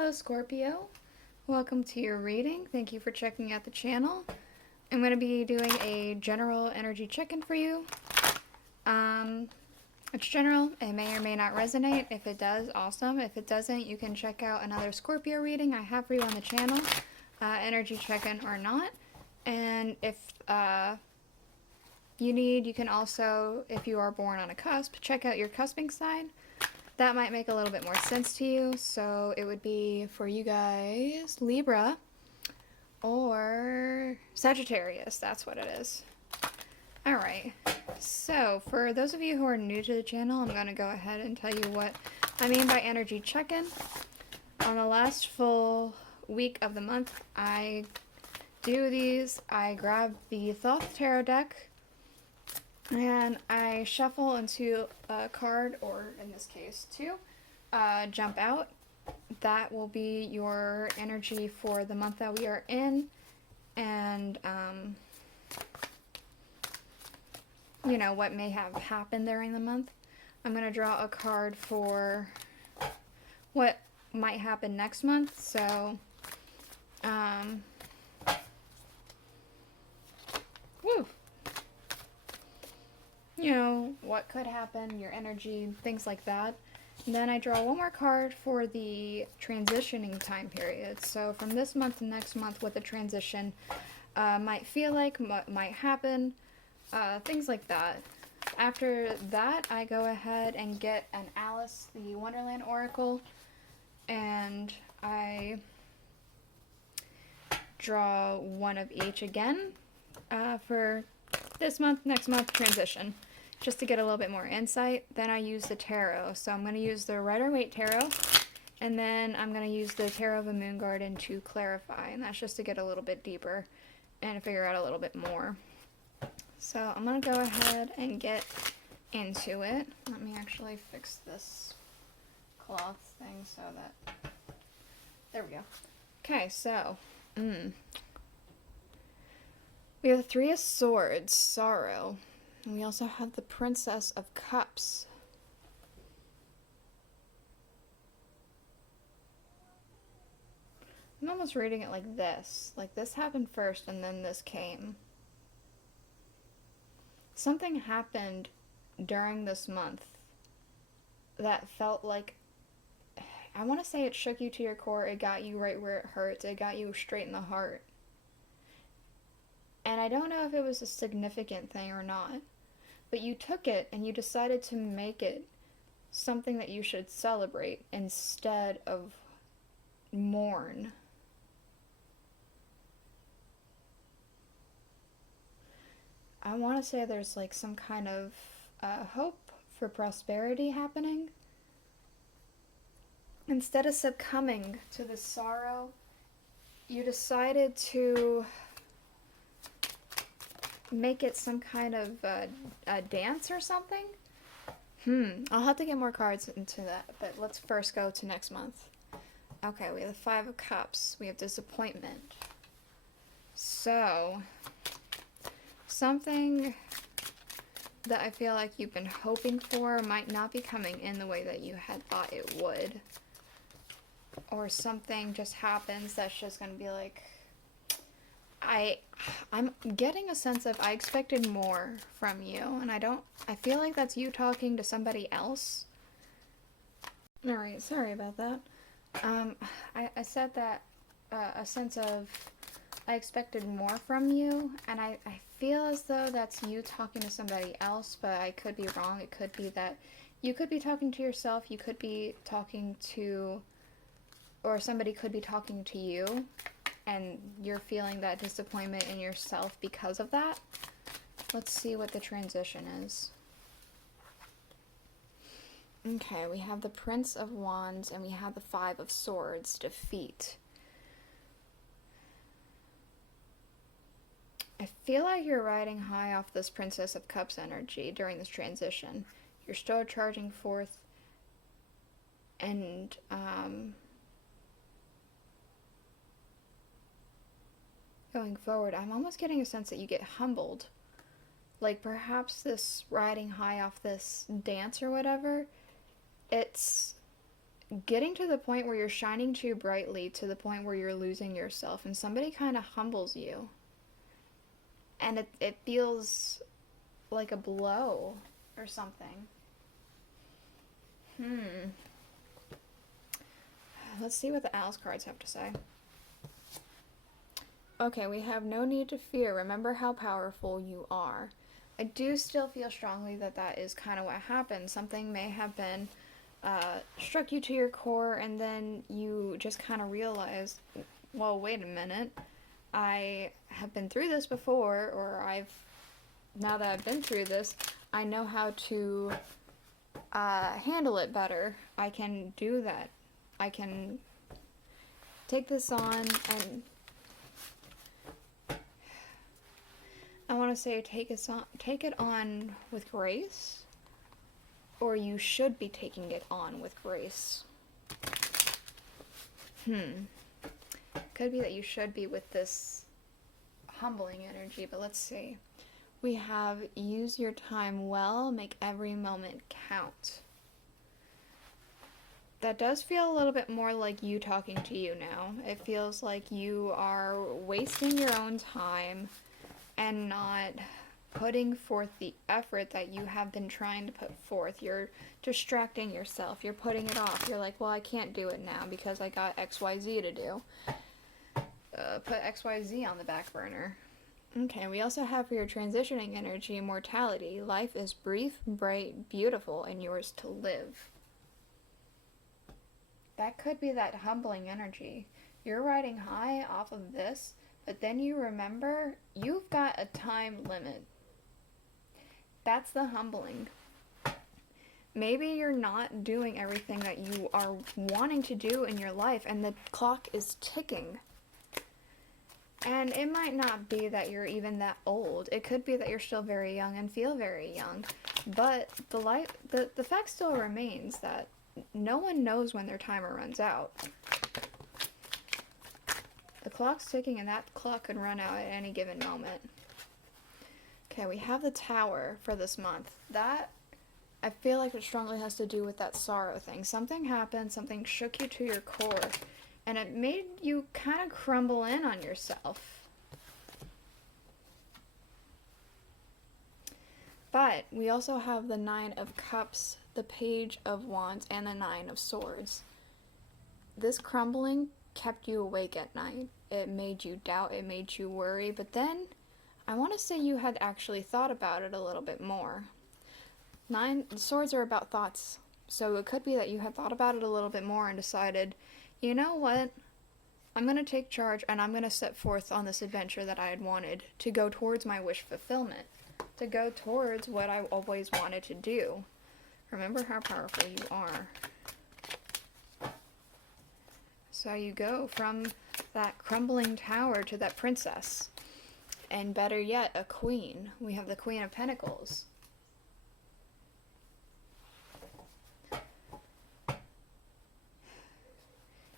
Hello Scorpio, welcome to your reading. Thank you for checking out the channel. I'm going to be doing a general energy check-in for you. It's general, it may or may not resonate. If it does, awesome. If it doesn't, you can check out another Scorpio reading I have for you on the channel, energy check-in or not. And if you can also, if you are born on a cusp, check out your cusping sign. That might make a little bit more sense to you. So it would be for you guys, Libra or Sagittarius. That's what it is. Alright, so for those of you who are new to the channel, I'm going to go ahead and tell you what I mean by energy check-in. On the last full week of the month, I do these. I grab the Thoth tarot deck and I shuffle into a card, or in this case two, jump out. That will be your energy for the month that we are in, and you know, what may have happened during the month. I'm going to draw a card for what might happen next month, so woo! You know, what could happen, your energy, things like that. And then I draw one more card for the transitioning time period. So from this month to next month, what the transition might feel like, what might happen, things like that. After that, I go ahead and get an Alice, the Wonderland Oracle, and I draw one of each again for this month, next month, transition, just to get a little bit more insight. Then I use the tarot. So I'm going to use the Rider-Waite tarot, and then I'm going to use the Tarot of a Moon Garden to clarify, and that's just to get a little bit deeper and figure out a little bit more. So I'm going to go ahead and get into it. Let me actually fix this cloth thing so that, there we go. Okay, so, we have the Three of Swords, Sorrow. And we also have the Princess of Cups. I'm almost reading it like this. Like this happened first and then this came. Something happened during this month that felt like, I want to say it shook you to your core. It got you right where it hurts. It got you straight in the heart. And I don't know if it was a significant thing or not, but you took it and you decided to make it something that you should celebrate instead of mourn. I want to say there's like some kind of hope for prosperity happening. Instead of succumbing to the sorrow, you decided to make it some kind of a dance or something? I'll have to get more cards into that, but let's first go to next month. Okay, we have the Five of Cups. We have disappointment. So, something that I feel like you've been hoping for might not be coming in the way that you had thought it would. Or something just happens that's just going to be like, I'm getting a sense of I expected more from you, and I feel like that's you talking to somebody else. Alright, sorry about that. I said that a sense of I expected more from you, and I feel as though that's you talking to somebody else, but I could be wrong. It could be that you could be talking to yourself, you could be talking to, or somebody could be talking to you, and you're feeling that disappointment in yourself because of that. Let's see what the transition is. Okay, we have the Prince of Wands and we have the Five of Swords, defeat. I feel like you're riding high off this Princess of Cups energy during this transition. You're still charging forth, and going forward, I'm almost getting a sense that you get humbled. Like perhaps this riding high off this dance or whatever, it's getting to the point where you're shining too brightly to the point where you're losing yourself, and somebody kind of humbles you. And it feels like a blow or something. Let's see what the Owl's cards have to say. Okay, we have no need to fear. Remember how powerful you are. I do still feel strongly that that is kind of what happened. Something may have been struck you to your core, and then you just kind of realized, well, wait a minute. I have been through this before, or now that I've been through this, I know how to handle it better. I can do that. I can take this on, and I want to say take it on with grace, or you should be taking it on with grace. Could be that you should be with this humbling energy, but let's see. We have use your time well, make every moment count. That does feel a little bit more like you talking to you now. It feels like you are wasting your own time and not putting forth the effort that you have been trying to put forth. You're distracting yourself. You're putting it off. You're like, well, I can't do it now because I got XYZ to do. Put XYZ on the back burner. Okay, we also have for your transitioning energy, immortality. Life is brief, bright, beautiful, and yours to live. That could be that humbling energy. You're riding high off of this, but then you remember you've got a time limit. That's the humbling. Maybe you're not doing everything that you are wanting to do in your life, and the clock is ticking. And it might not be that you're even that old. It could be that you're still very young and feel very young. But the fact still remains that no one knows when their timer runs out. The clock's ticking, and that clock could run out at any given moment. Okay, we have the Tower for this month. That, I feel like it strongly has to do with that sorrow thing. Something happened, something shook you to your core, and it made you kind of crumble in on yourself. But we also have the Nine of Cups, the Page of Wands, and the Nine of Swords. This crumbling kept you awake at night. It made you doubt, it made you worry, but then I want to say you had actually thought about it a little bit more. Swords are about thoughts, so it could be that you had thought about it a little bit more and decided, you know what, I'm going to take charge and I'm going to set forth on this adventure that I had wanted to go towards my wish fulfillment, to go towards what I always wanted to do. Remember how powerful you are. So you go from that crumbling tower to that princess. And better yet, a queen. We have the Queen of Pentacles.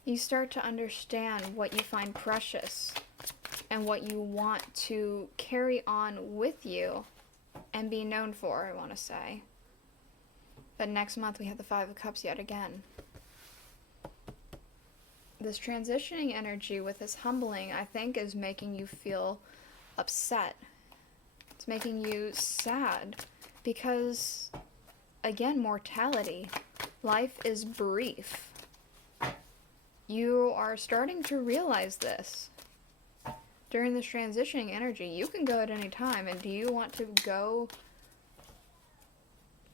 You start to understand what you find precious and what you want to carry on with you and be known for, I want to say. But next month we have the Five of Cups yet again. This transitioning energy with this humbling, I think, is making you feel upset. It's making you sad because, again, mortality. Life is brief. You are starting to realize this. During this transitioning energy, you can go at any time, and do you want to go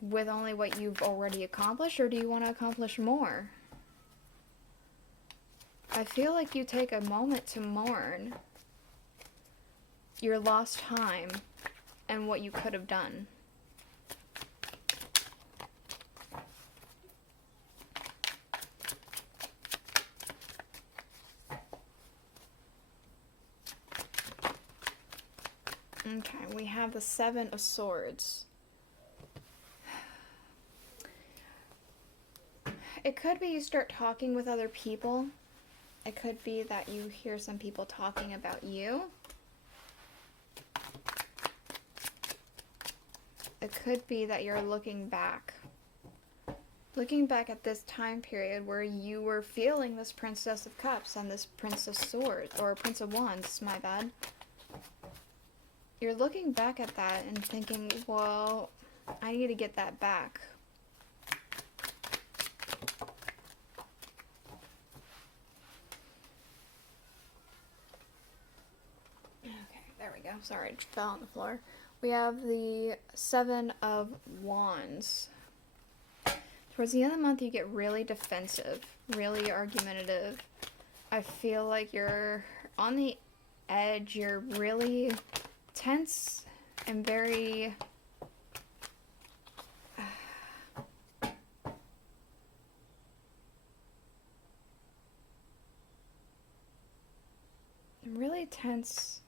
with only what you've already accomplished, or do you want to accomplish more? I feel like you take a moment to mourn your lost time and what you could have done. Okay, we have the Seven of Swords. It could be you start talking with other people. It could be that you hear some people talking about you. It could be that you're looking back looking back at this time period where you were feeling this Princess of Cups and this Prince of Swords, or Prince of Wands, my bad. You're looking back at that and thinking, well, I need to get that back. Okay, there we go. Sorry, it fell on the floor. We have the Seven of Wands. Towards the end of the month, you get really defensive, really argumentative. I feel like you're on the edge. You're really tense and very... really tense.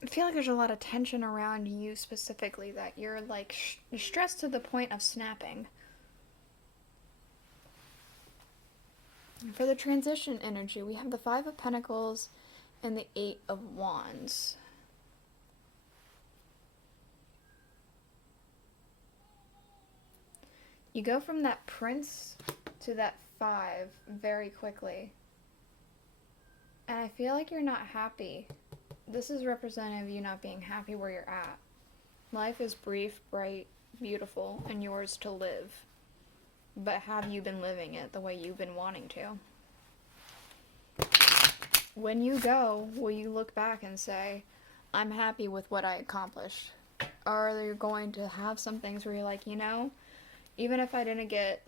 I feel like there's a lot of tension around you specifically, that you're like you're stressed to the point of snapping. And for the transition energy, we have the Five of Pentacles and the Eight of Wands. You go from that Prince to that Five very quickly. And I feel like you're not happy. This is representative of you not being happy where you're at. Life is brief, bright, beautiful, and yours to live. But have you been living it the way you've been wanting to? When you go, will you look back and say, I'm happy with what I accomplished? Or are you going to have some things where you're like, you know, even if I didn't get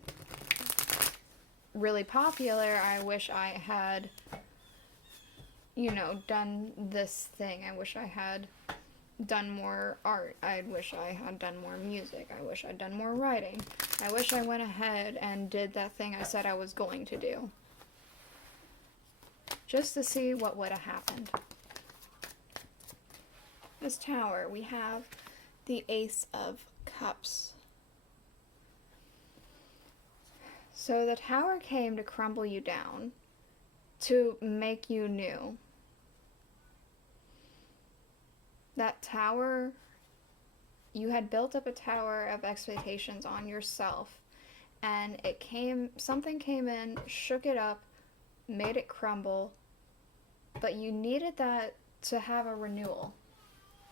really popular, I wish I had, you know, done this thing. I wish I had done more art. I wish I had done more music. I wish I'd done more writing. I wish I went ahead and did that thing I said I was going to do. Just to see what would have happened. This Tower, we have the Ace of Cups. So the Tower came to crumble you down, to make you new. That tower, you had built up a tower of expectations on yourself, and something came in, shook it up, made it crumble, but you needed that to have a renewal,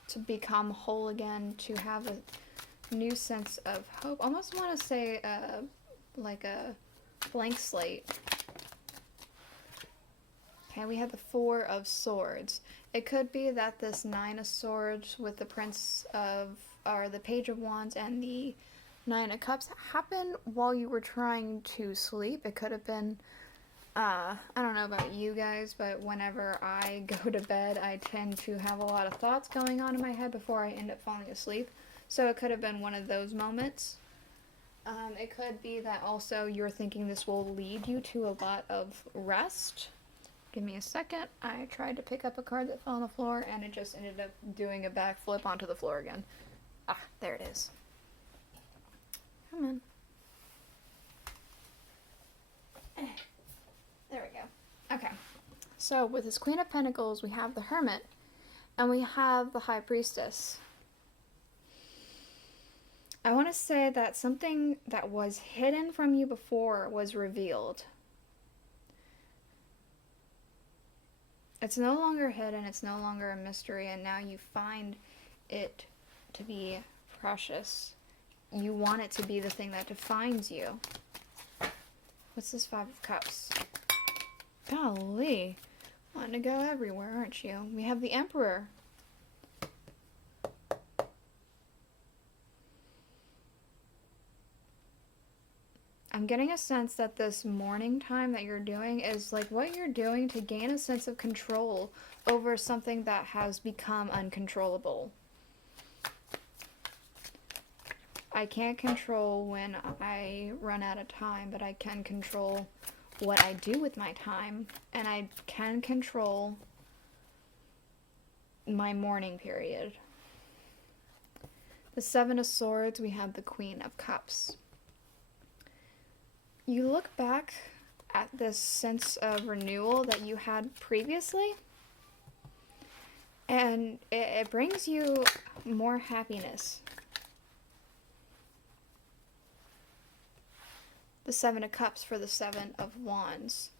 to become whole again, to have a new sense of hope. I almost want to say like a blank slate. Okay, we have the Four of Swords. It could be that this Nine of Swords with the the Page of Wands and the Nine of Cups happened while you were trying to sleep. It could have been, I don't know about you guys, but whenever I go to bed, I tend to have a lot of thoughts going on in my head before I end up falling asleep. So it could have been one of those moments. It could be that also you're thinking this will lead you to a lot of rest. Give me a second. I tried to pick up a card that fell on the floor, and it just ended up doing a backflip onto the floor again. Ah, there it is. Come on. There we go. Okay. So, with this Queen of Pentacles, we have the Hermit, and we have the High Priestess. I want to say that something that was hidden from you before was revealed. It's no longer hidden, it's no longer a mystery, and now you find it to be precious. You want it to be the thing that defines you. What's this Five of Cups? Golly. Wanting to go everywhere, aren't you? We have the Emperor. I'm getting a sense that this morning time that you're doing is like what you're doing to gain a sense of control over something that has become uncontrollable. I can't control when I run out of time, but I can control what I do with my time, and I can control my mourning period. The Seven of Swords, we have the Queen of Cups. You look back at this sense of renewal that you had previously, And it brings you more happiness. The Seven of Cups for the Seven of Wands.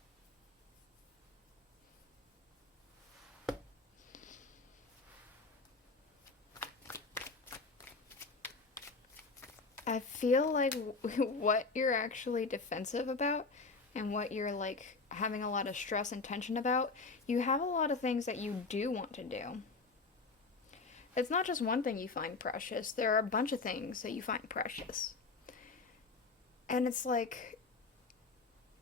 I feel like what you're actually defensive about and what you're like having a lot of stress and tension about, you have a lot of things that you do want to do. It's not just one thing you find precious, there are a bunch of things that you find precious. And it's like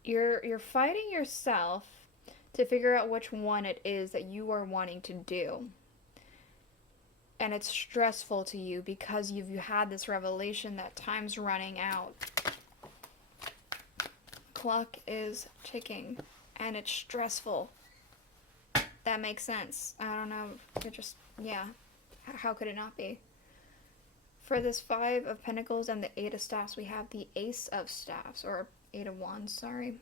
you're fighting yourself to figure out which one it is that you are wanting to do. And it's stressful to you because you had this revelation that time's running out. Clock is ticking, and it's stressful. That makes sense. I don't know. It just, yeah. How could it not be? For this Five of Pentacles and the Eight of Staffs, we have the Ace of Staffs, or Eight of Wands, sorry.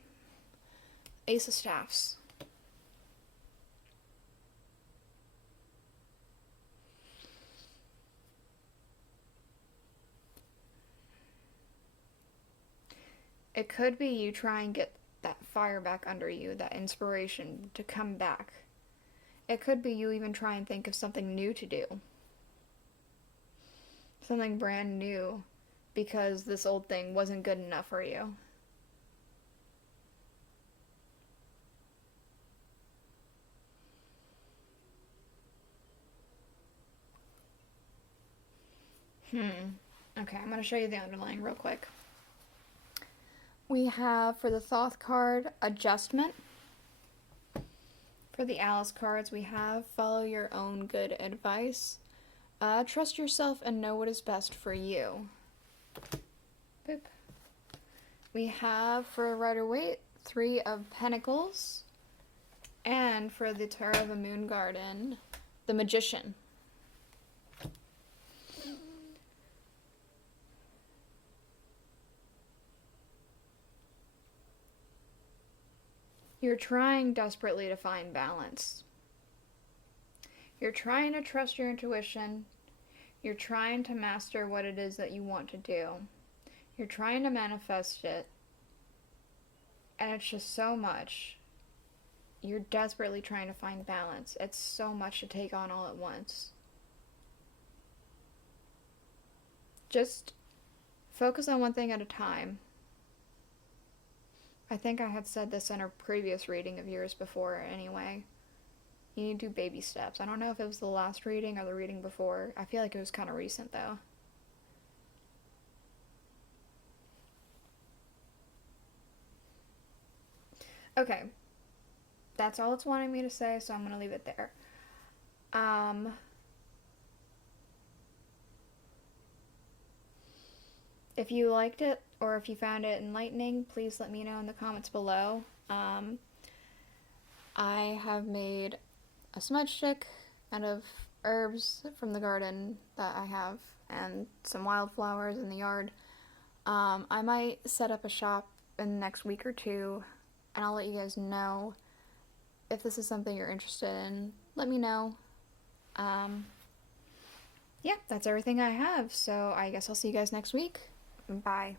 Ace of Staffs. It could be you try and get that fire back under you, that inspiration to come back. It could be you even try and think of something new to do. Something brand new, because this old thing wasn't good enough for you. Okay, I'm going to show you the underlying real quick. We have, for the Thoth card, adjustment. For the Alice cards, we have follow your own good advice. Trust yourself and know what is best for you. Boop. We have, for Rider-Waite, Three of Pentacles. And for the Tarot of the Moon Garden, the Magician. You're trying desperately to find balance. You're trying to trust your intuition. You're trying to master what it is that you want to do. You're trying to manifest it. And it's just so much. You're desperately trying to find balance. It's so much to take on all at once. Just focus on one thing at a time. I think I had said this in a previous reading of yours before anyway. You need to do baby steps. I don't know if it was the last reading or the reading before. I feel like it was kind of recent though. Okay. That's all it's wanting me to say, so I'm going to leave it there. If you liked it, or if you found it enlightening, please let me know in the comments below. I have made a smudge stick out of herbs from the garden that I have, and some wildflowers in the yard. I might set up a shop in the next week or two, and I'll let you guys know if this is something you're interested in. Let me know. Yeah, that's everything I have, so I guess I'll see you guys next week. Bye.